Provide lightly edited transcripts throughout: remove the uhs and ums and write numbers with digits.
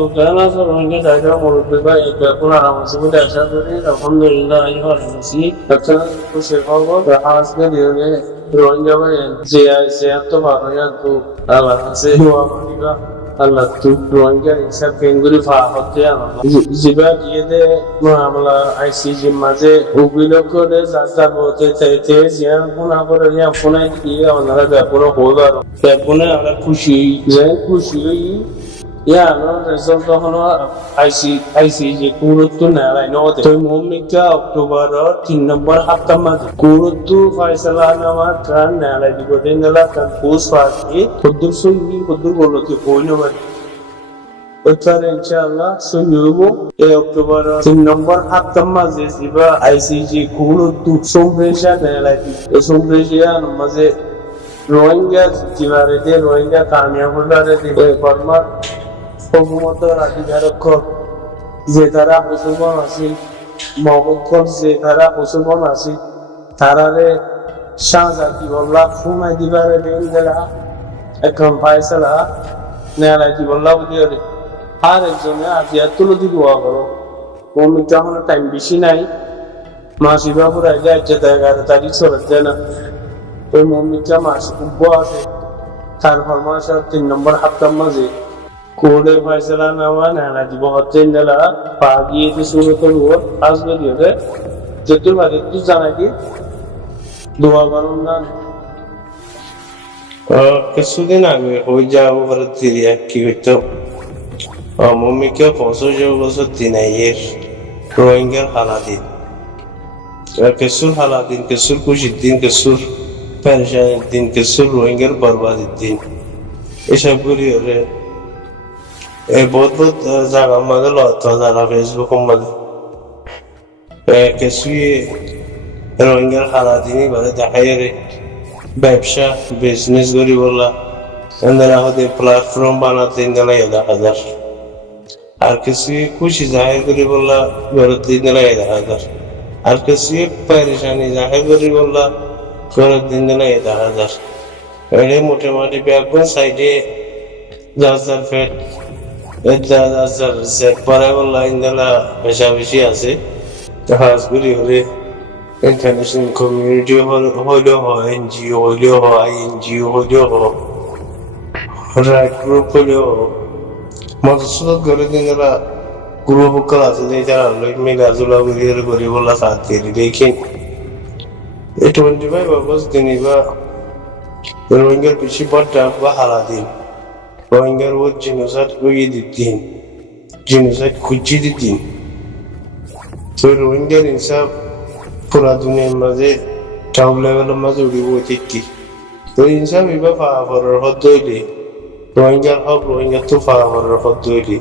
وكان صرفا كذلك مرتبا يكون على مسؤول أشهر alhamdulillah المسيح فكان تصيبه فحاسب اليوم روينجا وين زيادة بارياتو على سيدوا مريبا Allah tu ruangnya insaf kenguri faham dia nama. Jika dia de muamalah ICG maze ubilo ko de zasta bote te siang pun apa dia pun dia orang ada pun hoga. Pun ada khushi, jangan khushi. Ya, no result tu hano ICG kurut tu nara ino de. Tu momika Oktober 3 number hafta mad kurut tu faisala nama kan nara di kode nala kan post party kudur sunni kudur bolo tu koino mad. Utar inshallah sunyubo Oktober 3 number hafta mad jesiba ICG kurut tu sombresha nara di. Sombresha namaze Rohingya jibare de Rohingya kamyab hore de Burma hukumat রাজিকারক যে তারা মুসলমান আছে মহব্বত যে তারা মুসলমান আছে তারারে শাহজাদি বল্লা ফুমাই দিবারে দেন দেলা এখন ফায়সালা নেলাইতি বল্লা বুঝিয়ে আর একজনে আজিয়া তুলে দিব করো কমিটা হলো টাইম বেশি নাই মাসিবা পুরা যায় যে 11 তারিখ চলতে না ওই মমিটা মাস উব্ব আছে তার ফরমাশা 3 নম্বর হাফতার মাঝে কোডে ফয়সালা নামা নানা দিব হচ্ছেন দেলা পাগিয়ে যে শুরু করবো আসবে দিয়ে যেটুর বাদে একটু জানাই কি দোয়া করুন না কিছুদিন আগে হয়ে যাবো তিরিয়া কি হইতো মম্মিকে 65 বছর দিন আইয়ের রোহিঙ্গার হালাদিন কেসুর হালাদিন কেসুর খুশির দিন কেসুর পেরেশানির দিন কেসুর রোহিঙ্গার বরবাদির দিন এসব করি হলে बहुत जगह मजे लौटता ज़रा फेसबुक मजे कैसे रोहिंग्या हालात ही नहीं बड़े दिखाई रे व्यवसा बिजनेस करी बोला अंदर आते प्लेटफॉर्म बनाते इंदला ये 10,000 और किसी कुछ जाहिर करी बोला बरती इंदला ये 10,000 और किसी परेशानी जाहिर करी बोला बरती इंदला ये 10,000 ये मोटे मोटे बैकबोन साइडे 10,000 फीट পরে বললা ইন্দালা বেশাবেশি আছে হাজগুলি হলে ইন্টারন্যাশনাল কমিউনিটি হইলেও হয় এনজিও হইলেও হয় এনজিও হইলেও হয় রাইট গ্রুপ হইলেও মধুসূদন করে দিনরা গ্রুপ সকল আছে যে তারা মিলাজুলা করি বললা সাথ দিয়ে দেখেন এই 25 আগস্ট দিনই বা রোহিঙ্গার বেশি বড়টা বা হারা দিন রোহিঙ্গার ও জিনোসাইড করিয়ে দিতেন জিনোসাইড খুঁজিয়ে দিতেন তো রোহিঙ্গার ইনসাফ পুরা দুনিয়ার মাঝে টপ লেভেলের মাঝে উড়িব দেখি তো ইনসাফ এবার ফাফারের হদ হইলে রোহিঙ্গার হক রোহিঙ্গার তো ফাফারের হদ হইলে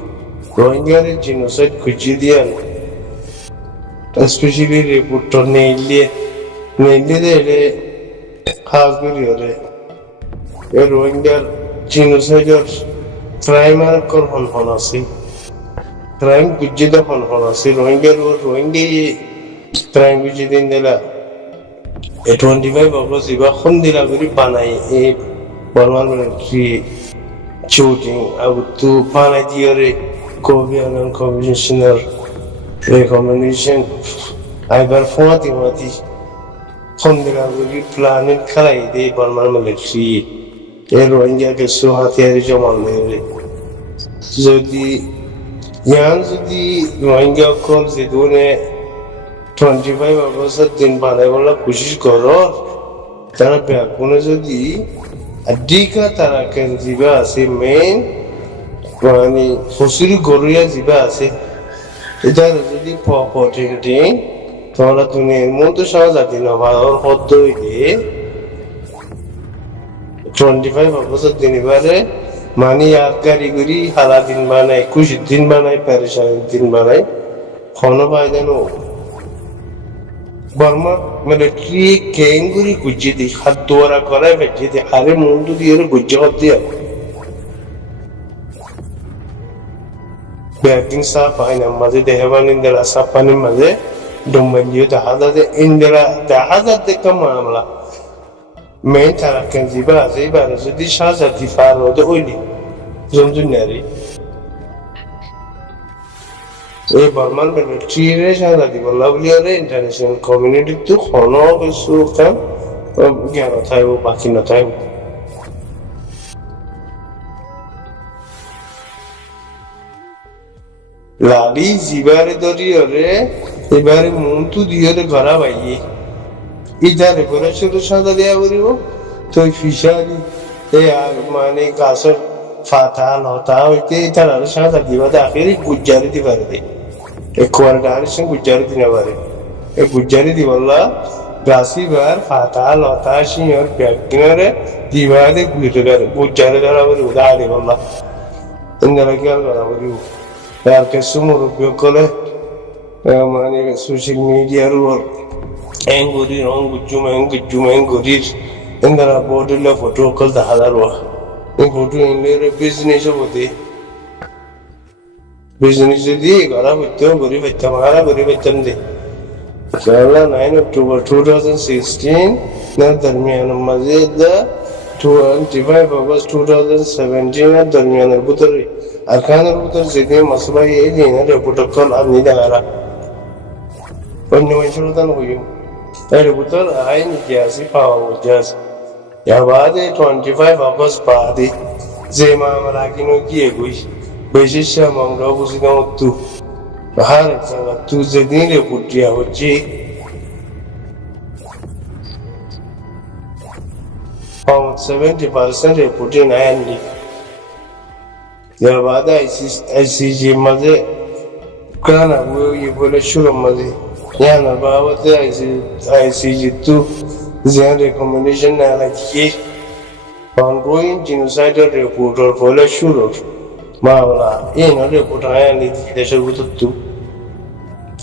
রোহিঙ্গার জিনোসাইড খুঁজিয়ে দিয়ান স্পেশালি রিপোর্টটা নেইলে দিলে খাস করি হলে এ রোহিঙ্গার জিনোসাইডের ক্রাইম আর হন আছে ক্রাইম গুজিত হন আছে রোহিঙ্গার রোহিঙ্গা ক্রাইম গুজি দিন দিলা 25 আগস্ট এবার খন দিলা করে বানাই এই বর্মার কি শুটিং আবু তো বানাই দিয়ে রে কমিশনার রেকমেন্ডেশন আইবার ফোয়াতি খন দিলা করে প্ল্যানিং খালাই দে বর্মার মিলিটারি এই রোহিঙ্গাকে হাতিয়ারি জমা নেবে যদি রোহিঙ্গা কল যে দুনে 25 আগস্টের দিন বানাই বলা কোশিশ করো তারা ব্যাকুনে যদি আদিকা তারা কেন জিবা আছে মেন মানে হসুরি গরিয়া জিবা আছে এটা যদি পটেন দিন তাহলে দুনিয়ার মধ্যে সহজাতি নভার হদ্দ হইলে 25 আগস্টের দিন এবারে মানে এক কারিগরি হালা দিন বানাই খুশির দিন বানাই পেরেশানির দিন বানাই কোনো পাই জানো বর্মা মিলিটারি কেঙ্গুরি গুজিয়ে দিই হাত দোয়ারা করায় ভেজিয়ে দিই হারে মুন্ডু দিয়ে গুজিয়ে হত দিয়া ব্যাকিং সাফ আইনা মাঝে দেহবান ইন্দিরা সাফানির মাঝে ডুম্বাইলিও দেখা যাচ্ছে ইন্দিরা দেখা যাচ্ছে একটা মামলা মেন তারা কেন জিবা আছে এবারে যদি শাহজাদি ফার হতে হইলি জমজুনারি এই বর্মার মিলিটারিরে সাজা দিব লাভলিয়ারে ইন্টারন্যাশনাল কমিউনিটি তো কোনো কিছু কাম জ্ঞান থাকবো বাকি না থাকবো লালি জিবারে দরিয়রে এবারে মন্টু দিয়রে ঘরা বাইয়ে ইদারে বলে শুধু সাজা দেয়া করিব তো ফিশারি এ আর মানে গাছের ফাতা লতা হইতে তারা সাজা দিবা আখেরি গুজ্জারি দিবারে দেয় কোয়ারগারিশন গুজ্জারি দিনে পারে এই গুজ্জারি দিবল্লা গাছি বার ফাতা লতা শিওর ব্যাগিনারে দিবারে গুজ্জারি ধরা বলি উদা দিবল্লা ইন্দারা কি আর করা বলি আর কিছু মুরব্বী করে মানে সোশ্যাল মিডিয়ার উপর এঙ্গুরির এঙ্গুরির ইন্দারা বোর্ডিলে ফটো কল দেখা দাঁড়োয়া এই ফটো ইন্ডিয়ার বিজনেস হতে बिजनेस दी गला बच्चों बुरी बच्चा हमारा बुरी बच्चन दे केरला 9 अक्टूबर 2016 न दरमियान मजीद 25 अगस्त 2017 न दरमियान बुतर अरकान बुतर जिदे मसला ये दिन प्रोटोकॉल आनी दारा अन्य वंशुरतन हुई अरे बुतर आइन जैसी पाव जस या बाद 25 अगस्त बाद जे मामला किनो किए हुई Beshisha mamra busina tu bahar sanga tu zedine putia hoji from 70% reporting ayandi yabada ICG maze kana wo yibole shuru maze yana bawate ICG tu zian recommendation na like ongoing genocidal report or vole shuru Mavala ये नरे पुटाया नीति देश गुतुतु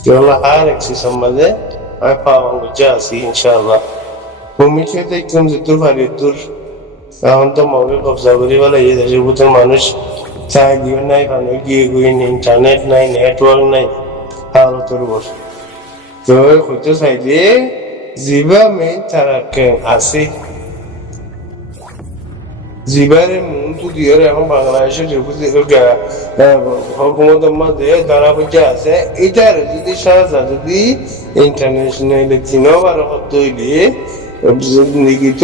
योला हर एक चीज समझे आई पाऊंगा जासी इंशाल्लाह उम्मीद है कि तुम जितने भारी दूर हम तो मौके कब्जा करी वाला ये देश गुतर मानुष चाहे जीवन नहीं पाने की कोई इंटरनेट नहीं नेटवर्क नहीं हाल तो रोज तो खुद तो साइडे जीवा में तरक्की आसी জিবারে মন্টু দিয়রে এখন বাংলাদেশের হুকুমতের মধ্যে ধরা পড়ে আছে এটার যদি সাজা যদি ইন্টারন্যাশনাল তিনবার হইলে লিখিত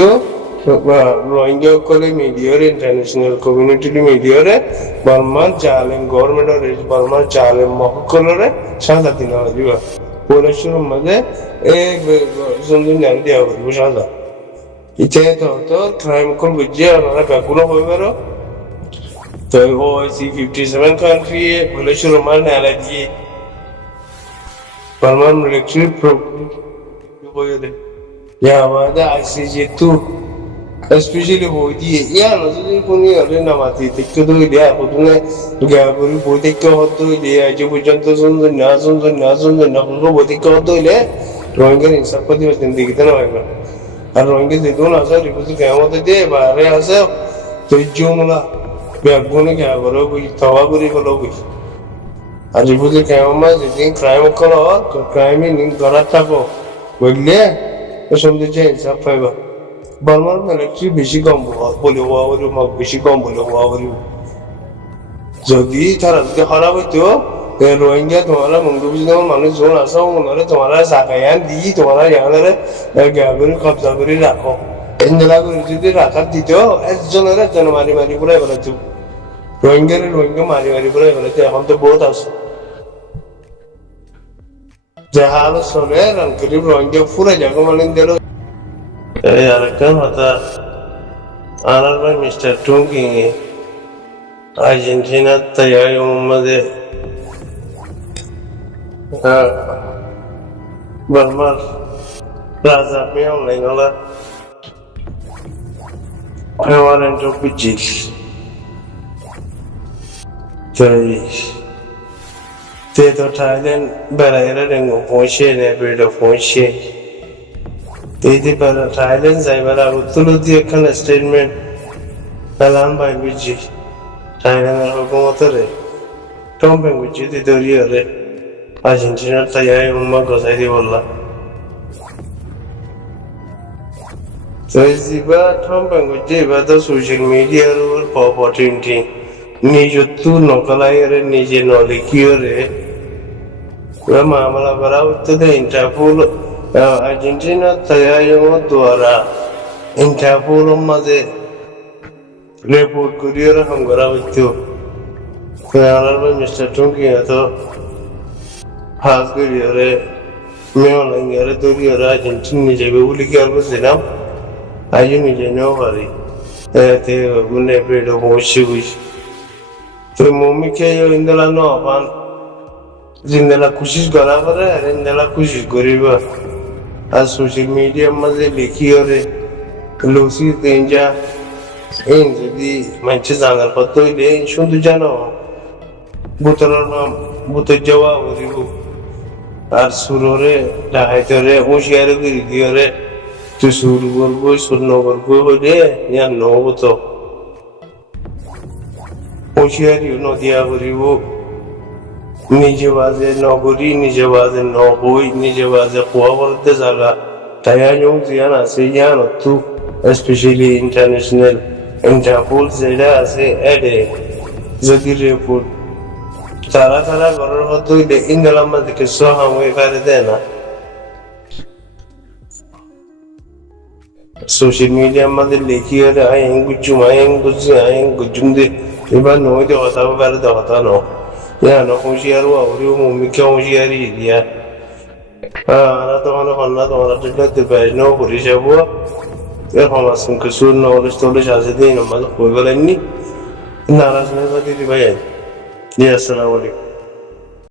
রোহিঙ্গা করে মিডিয়ারে ইন্টারন্যাশনাল কমিউনিটি মিডিয়ারে বর্মান জালেম গভর্নমেন্টের বর্মান জালেম মহকলরে সাজা দিন হইব পুলিশের মধ্যে এক সুন্দর নাম দেওয়া হইব সাজা ইচ্ছে তো ক্রাইম কল বুঝে ওনারা ব্যাগুলো হয়ে বেরো তো OIC 57 কান্ট্রি বলে শুরু মান নালা দিয়ে পারমান মিলিটারি প্রোগ্রাম দে ইয়া আমাদের ICJ তো স্পেশালি হই দিয়ে ইয়া না যদি কোনি আরে নামাতি দেখতে তো ইয়া কোনে গাবরি বই দেখতে হতো ইয়া আজ পর্যন্ত সুন্দর না কোনো বই দেখতে হতো ইলে রোহিঙ্গার ইনসাফ প্রতিবাদ জিন্দেগিতে না হয় আর রোহিঙ্গা যেদিন আসে রিপুজি কেমতে দিয়ে বাইরে আসে ধৈর্য মোলা ব্যাগগুলো কে করো বুঝি তবা করি বলো বুঝি আর রিপুজি কেমন যেদিন ক্রাইম করো ক্রাইমে করার থাকো বুঝলে সৌন্দর্য ইনসাফ পাইবা বর্মার মিলিটারি বেশি কম বলে হওয়া বলি বেশি কম বলে হওয়া বলি যদি তারা যদি খারাপ হইতো রোহিঙ্গা তোমারা মঙ্গলবুজি যেমন মানুষ যখন আসো মনে তোমারা জাগায়ান দিই তোমরা ইয়াদের গাবরি কবজা করে রাখো এনজেলা করে যদি রাখার দিত একজন মারি পুরাই বেড়াতো রোহিঙ্গা মারি পুরাই বেড়াতো এখন তো বহুত আছে যে হাল চলে রানকরি রোহিঙ্গা পুরাই যাবো মানে দিল এই আরেকটা কথা আনার ভাই মিস্টার টুঙ্কি আর্জেন্টিনার তৈরি মোহাম্মদে বর্মার রাজা মেয়ে অনলাইন হলা ওয়ারেন্ট অফ বিজিল তে তো থাইল্যান্ড বেড়াইরা রেঙ্গো পৌঁছে নেবেড়ো পৌঁছে তেইতে বেড়া থাইল্যান্ড যাইবার আর উত্তর দিয়ে একখান স্টেটমেন্ট এলান বাই বিজি থাইল্যান্ডের হুকুমতের টম্পেন বুঝি দিয়ে দরিয়ে রে আর্জেন্টিনার তাই উম্মা গজাই দিয়ে বললাম তো জিবা টম্পেন বুঝি এবার তো সোশ্যাল মিডিয়ার অপরচুনিটি নিজত্ব নকলাই রে নিজে নলিখিও রে Maamala barawuttade Interpol Argentina tayayo duara Interpol maze report courier ham barawuttu Honorable Mr. Tunki ato has courier meolangere duriera Argentina nije uli kalbo selam ayu nije no bari te munne pedo hoshi तो mummy क्या ये इंदला no अपन जिंदला कोशिश करा परे इंदला कोशिश करीबा आज social media मजे लिखी और लूसी तेंजा इन जदी मंचे जांगर पत्तो इले शुंदु जानो बुतरर नाम बुतर जवाब रिबु আর সুররে লাহাইতরে ওশিয়ারে গরি দিয়রে তো সুর বলবো সুর নগরবো হইলে ইয়া নবতো ওশিয়ারি নদিয়া করিব নিজে বাজে নগরী নিজে বাজে নবই নিজে বাজে খোয়া বলতে জায়গা তাই আজও জিয়ান আছে ইয়ান তু স্পেশালি ইন্টারন্যাশনাল ইন্টারপোল যেটা আছে এডে যদি রিপোর্ট তারা তারা ঘরের মতো ইন্দালাম দিকে সহামে করে দেয় না সোশ্যাল মিডিয়ার মধ্যে লিখি হলে আইন গুজুম দে এবার নয় de কথা বলে de কথা no ya no considero auri un mi che consideri dia ara to no fanna to ara de be no puri jabo e homa sun ke sun no le sto le jase de no ma ko golenni naraz ne ba di bayan ya assalamu alaikum